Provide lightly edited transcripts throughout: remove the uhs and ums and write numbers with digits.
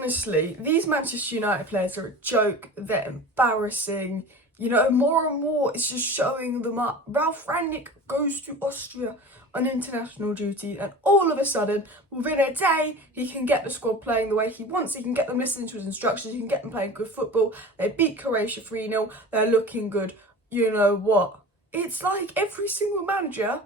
honestly, these Manchester United players are a joke. They're embarrassing. You know, more and more, it's just showing them up. Ralf Rangnick goes to Austria on international duty, and all of a sudden, within a day, he can get the squad playing the way he wants. He can get them listening to his instructions. He can get them playing good football. They beat Croatia 3-0. They're looking good. You know what? It's like every single manager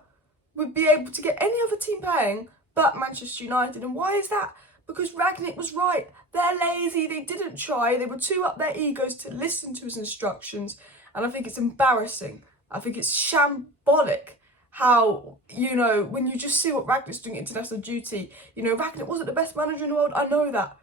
would be able to get any other team playing but Manchester United. And why is that? Because Rangnick was right. They're lazy. They didn't try. They were too up their egos to listen to his instructions. And I think it's embarrassing. I think it's shambolic how, you know, when you just see what Rangnick's doing at international duty, you know, Rangnick wasn't the best manager in the world. I know that.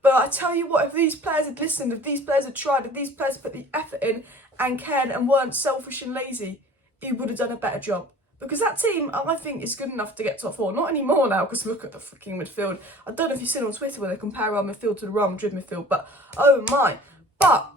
But I tell you what, if these players had listened, if these players had tried, if these players had put the effort in and cared and weren't selfish and lazy, he would have done a better job. Because that team, I think, is good enough to get top four. Not anymore now, because look at the freaking midfield. I don't know if you've seen on Twitter where they compare our midfield to the Real Madrid midfield, but oh my. But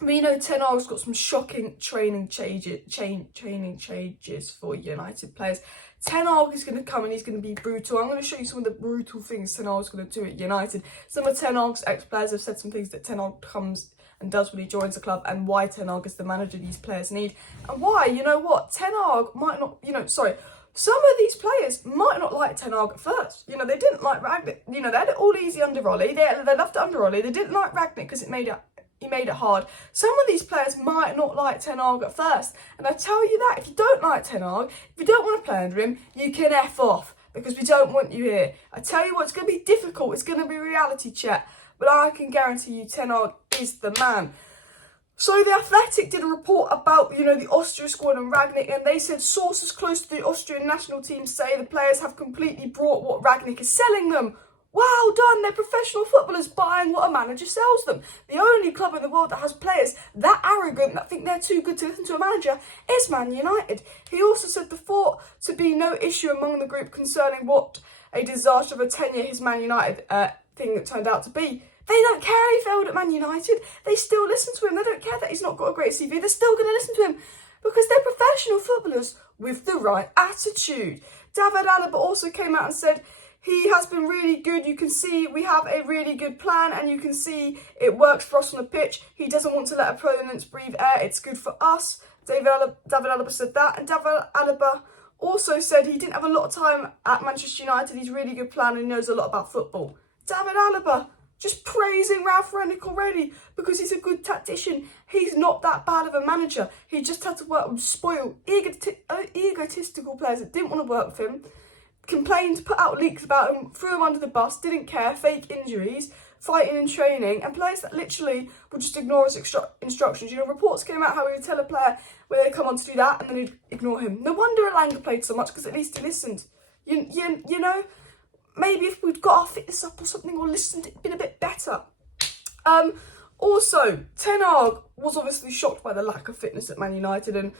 we know Ten Hag's got some shocking training changes for United players. Ten Hag is going to come and he's going to be brutal. I'm going to show you some of the brutal things Ten Hag's going to do at United. Some of Ten Hag's ex-players have said some things that Ten Hag comes and does when he joins the club, and why Ten Hag is the manager these players need, and why, you know what, Ten Hag might not, some of these players might not like Ten Hag at first. You know, they didn't like Rangnick. You know, they had it all easy under Ollie. They loved it under Ollie. They didn't like Rangnick because he made it hard. Some of these players might not like Ten Hag at first, and I tell you that, if you don't like Ten Hag, if you don't want to play under him, you can F off, because we don't want you here. I tell you what, it's going to be difficult. It's going to be reality check. But I can guarantee you Ten Hag is the man. So The Athletic did a report about, you know, the Austria squad and Rangnick, and they said sources close to the Austrian national team say the players have completely brought what Rangnick is selling them. Well done, they're professional footballers buying what a manager sells them. The only club in the world that has players that arrogant that think they're too good to listen to a manager is Man United. He also said there thought to be no issue among the group concerning what a disaster of a tenure his Man United thing that turned out to be. They don't care he failed at Man United. They still listen to him. They don't care that he's not got a great CV. They're still going to listen to him because they're professional footballers with the right attitude. David Alaba also came out and said he has been really good. You can see we have a really good plan and you can see it works for us on the pitch. He doesn't want to let opponents breathe air. It's good for us. David Alaba said that. And David Alaba also said he didn't have a lot of time at Manchester United. He's a really good plan and he knows a lot about football. David Alaba just praising Ralf Rangnick already because he's a good tactician. He's not that bad of a manager. He just had to work with spoiled, egotistical players that didn't want to work with him, complained, put out leaks about him, threw him under the bus, didn't care, fake injuries, fighting in training, and players that literally would just ignore his instructions. You know, reports came out how he would tell a player where they come on to do that and then he'd ignore him. No wonder Elanga played so much, because at least he listened. You know? Maybe if we'd got our fitness up or something, or listened, it'd been a bit better. Also, Ten Hag was obviously shocked by the lack of fitness at Man United, and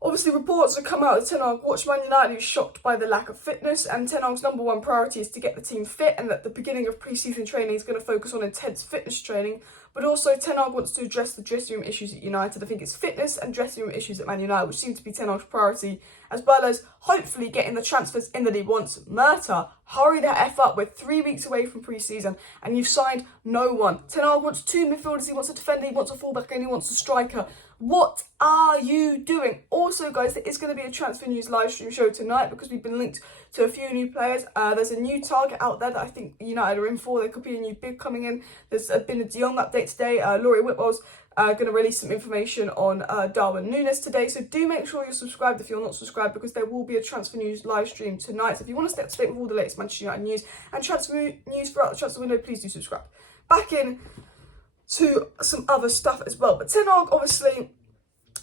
obviously reports have come out that Ten Hag watched Man United, who was shocked by the lack of fitness, and Ten Hag's number one priority is to get the team fit, and that the beginning of pre-season training is going to focus on intense fitness training. But also Ten Hag wants to address the dressing room issues at United. I think it's fitness and dressing room issues at Man United, which seem to be Ten Hag's priority, as well as hopefully getting the transfers in that he wants. Murta, hurry the F up. We're 3 weeks away from pre-season and you've signed no one. Ten Hag wants two midfielders, he wants a defender, he wants a fullback and he wants a striker. What are you doing? Also, guys, there is going to be a transfer news live stream show tonight because we've been linked to a few new players. There's a new target out there that I think United are in for. There could be a new bid coming in. There's been a De Jong update today. Laurie Whitwell's going to release some information on Darwin Núñez today. So do make sure you're subscribed if you're not subscribed, because there will be a transfer news live stream tonight. So if you want to stay up to date with all the latest Manchester United news and transfer news throughout the transfer window, please do subscribe. Back in to some other stuff as well. But Ten Hag obviously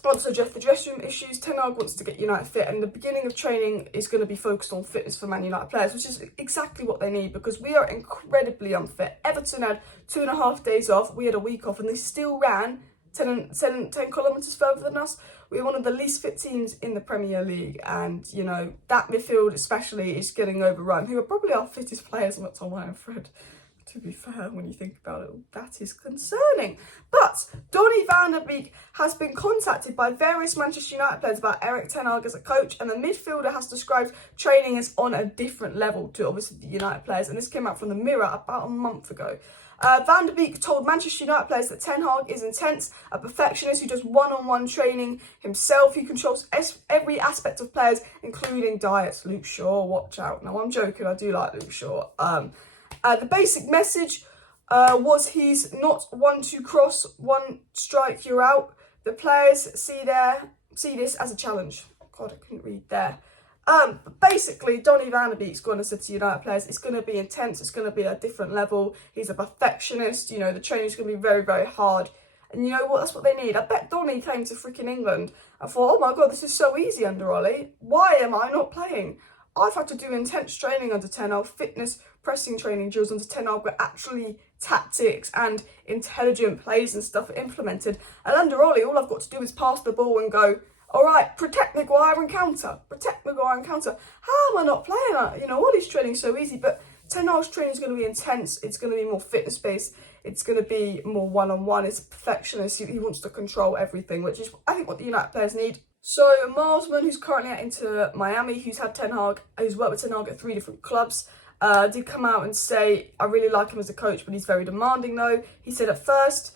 wants to address the dressing room issues. Ten Hag wants to get United fit, and the beginning of training is going to be focused on fitness for Man United players, which is exactly what they need, because we are incredibly unfit. Everton had 2.5 days off, we had a week off, and they still ran 10 kilometres further than us. We're one of the least fit teams in the Premier League, and, you know, that midfield especially is getting overrun, who are probably our fittest players, not Tom White and Fred. to be fair, when you think about it, that is concerning. But Donny van der Beek has been contacted by various Manchester United players about Erik Ten Hag as a coach, and the midfielder has described training as on a different level to obviously the United players, and this came out from the Mirror about a month ago. Van der Beek told Manchester United players that Ten Hag is intense, a perfectionist who does one-on-one training himself. He controls every aspect of players, including diets. Luke Shaw, watch out. No, I'm joking. I do like Luke Shaw. The basic message was he's not one to cross, one strike, you're out. The players see this as a challenge. God, I couldn't read there. But basically, Donny van der Beek's going to say to United players, it's going to be intense, it's going to be a different level. He's a perfectionist, you know, the training's going to be very, very hard. And you know what, that's what they need. I bet Donny came to freaking England and thought, oh my God, this is so easy under Ollie. Why am I not playing? I've had to do intense training under Ten Hag, fitness, pressing training drills under Ten Hag, where actually tactics and intelligent plays and stuff are implemented. And under Ollie, all I've got to do is pass the ball and go, all right, protect Maguire and counter. Protect Maguire and counter. How am I not playing? You know, Ollie's training so easy, but Ten Hag's training is going to be intense. It's going to be more fitness-based. It's going to be more one-on-one. It's a perfectionist. He wants to control everything, which is, I think, what the United players need. So, Marsman, who's currently at Inter Miami, who's worked with Ten Hag at 3 different clubs, did come out and say, I really like him as a coach, but he's very demanding, though. He said at first,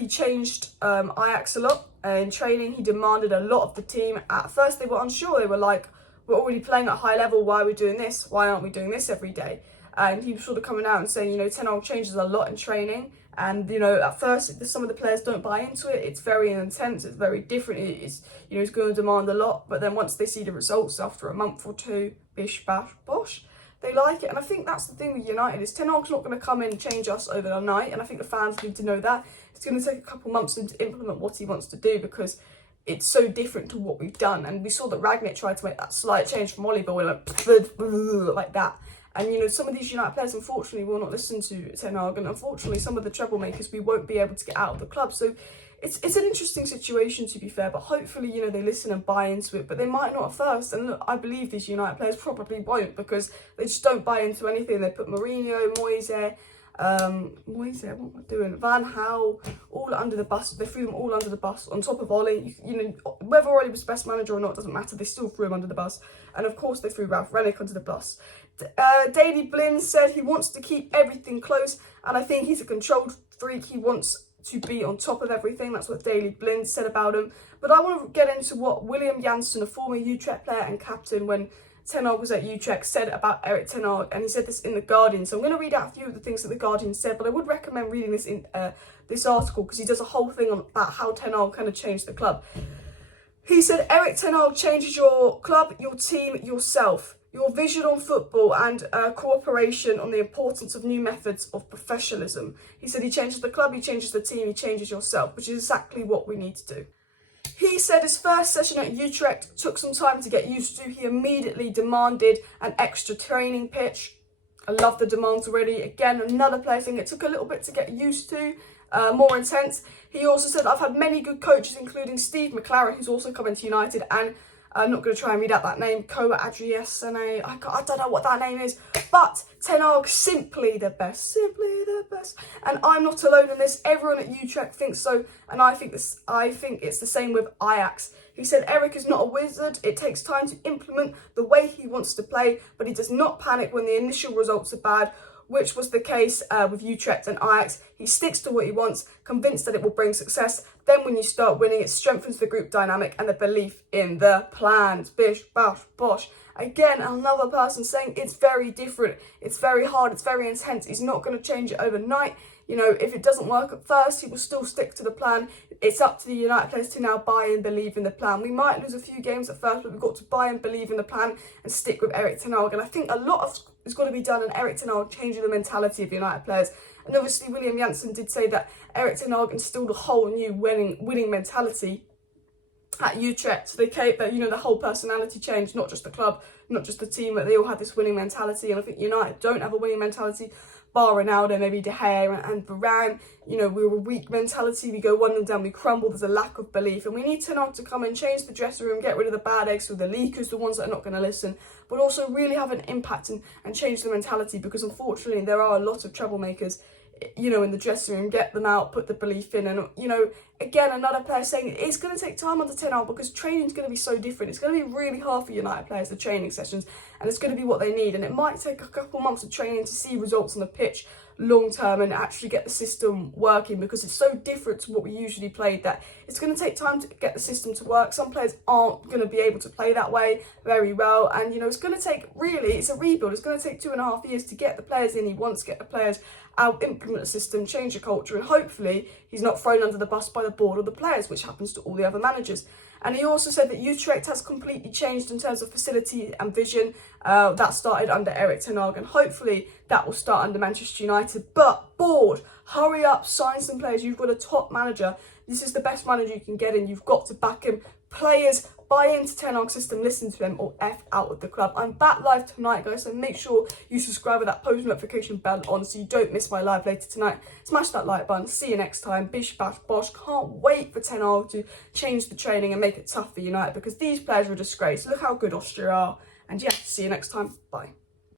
he changed Ajax a lot. In training, he demanded a lot of the team. At first, they were unsure. They were like, we're already playing at a high level. Why are we doing this? Why aren't we doing this every day? And he was sort of coming out and saying, you know, Ten Hag changes a lot in training. And, you know, at first, some of the players don't buy into it. It's very intense. It's very different. It's, you know, it's going to demand a lot. But then once they see the results after a month or two, bish, bash, bosh, they like it. And I think that's the thing with United is Ten Hag's not going to come in and change us overnight. And I think the fans need to know that. It's going to take a couple months to implement what he wants to do because it's so different to what we've done. And we saw that Rangnick tried to make that slight change from Ollie, but we're like that. And, you know, some of these United players, unfortunately, will not listen to Ten Hag. And unfortunately, some of the troublemakers, we won't be able to get out of the club. So it's an interesting situation, to be fair. But hopefully, you know, they listen and buy into it. But they might not at first. And look, I believe these United players probably won't because they just don't buy into anything. They put Mourinho, Moise, what am I doing? Van Gaal, all under the bus. They threw them all under the bus on top of Ollie. You know, whether Ollie was best manager or not doesn't matter. They still threw him under the bus. And of course, they threw Ralf Rangnick under the bus. Daley Blind said he wants to keep everything close, and I think he's a controlled freak. He wants to be on top of everything. That's what Daley Blind said about him. But I want to get into what William Janssen, a former Utrecht player and captain when Ten Hag was at Utrecht, said about Erik Ten Hag, and he said this in The Guardian. So I'm going to read out a few of the things that The Guardian said, but I would recommend reading this in this article because he does a whole thing on about how Ten Hag kind of changed the club. He said, Erik Ten Hag changes your club, your team, yourself, your vision on football and cooperation on the importance of new methods of professionalism. He said he changes the club, he changes the team, he changes yourself, which is exactly what we need to do. He said his first session at Utrecht took some time to get used to. He immediately demanded an extra training pitch. I love the demands already. Again, another player thing, it took a little bit to get used to, more intense. He also said, I've had many good coaches, including Steve McLaren, who's also coming to United, and I'm not going to try and read out that name, Koa Adriessane, I don't know what that name is, but Ten Hag, simply the best, and I'm not alone in this. Everyone at Utrecht thinks so, and I think it's the same with Ajax. He said Erik is not a wizard. It takes time to implement the way he wants to play, but he does not panic when the initial results are bad, which was the case with Utrecht and Ajax. He sticks to what he wants, convinced that it will bring success. Then when you start winning, it strengthens the group dynamic and the belief in the plans. Bish, bash, bosh. Again, another person saying it's very different. It's very hard. It's very intense. He's not going to change it overnight. You know, if it doesn't work at first, he will still stick to the plan. It's up to the United players to now buy and believe in the plan. We might lose a few games at first, but we've got to buy and believe in the plan and stick with Erik Ten Hag. And I think a lot is got to be done on Erik Ten Hag changing the mentality of United players. And obviously, William Janssen did say that Erik Ten Hag instilled a whole new winning mentality at Utrecht. So they came, that, you know, the whole personality changed, not just the club, not just the team, but they all had this winning mentality. And I think United don't have a winning mentality. bar Ronaldo, maybe De Gea and Varane. You know, we're a weak mentality. We go 1-0 down, we crumble. There's a lack of belief. And we need Ten Hag to come and change the dressing room, get rid of the bad eggs with the leakers, the ones that are not going to listen, but also really have an impact and change the mentality, because unfortunately there are a lot of troublemakers, you know, in the dressing room. Get them out, put the belief in. And, you know, again, another player saying it's going to take time under Ten Hag because training's going to be so different. It's going to be really hard for United players, the training sessions, and it's going to be what they need. And it might take a couple months of training to see results on the pitch long term and actually get the system working, because it's so different to what we usually played that it's going to take time to get the system to work. Some players aren't going to be able to play that way very well, and you know, it's going to take, really, it's a rebuild. It's going to take 2.5 years to get the players in he wants, get the players out, implement the system, change the culture, and hopefully he's not thrown under the bus by the board or the players, which happens to all the other managers. And he also said that Utrecht has completely changed in terms of facility and vision. That started under Erik Ten Hag, and hopefully that will start under Manchester United. But board, hurry up, sign some players. You've got a top manager. This is the best manager you can get in. You've got to back him. Players, buy into Ten Hag's system, listen to him, or F out of the club. I'm back live tonight, guys, so make sure you subscribe with that post notification bell on so you don't miss my live later tonight. Smash that like button. See you next time. Bish, bash, bosh. Can't wait for Ten Hag to change the training and make it tough for United, because these players are a disgrace. Look how good Austria are. And yeah, see you next time. Bye.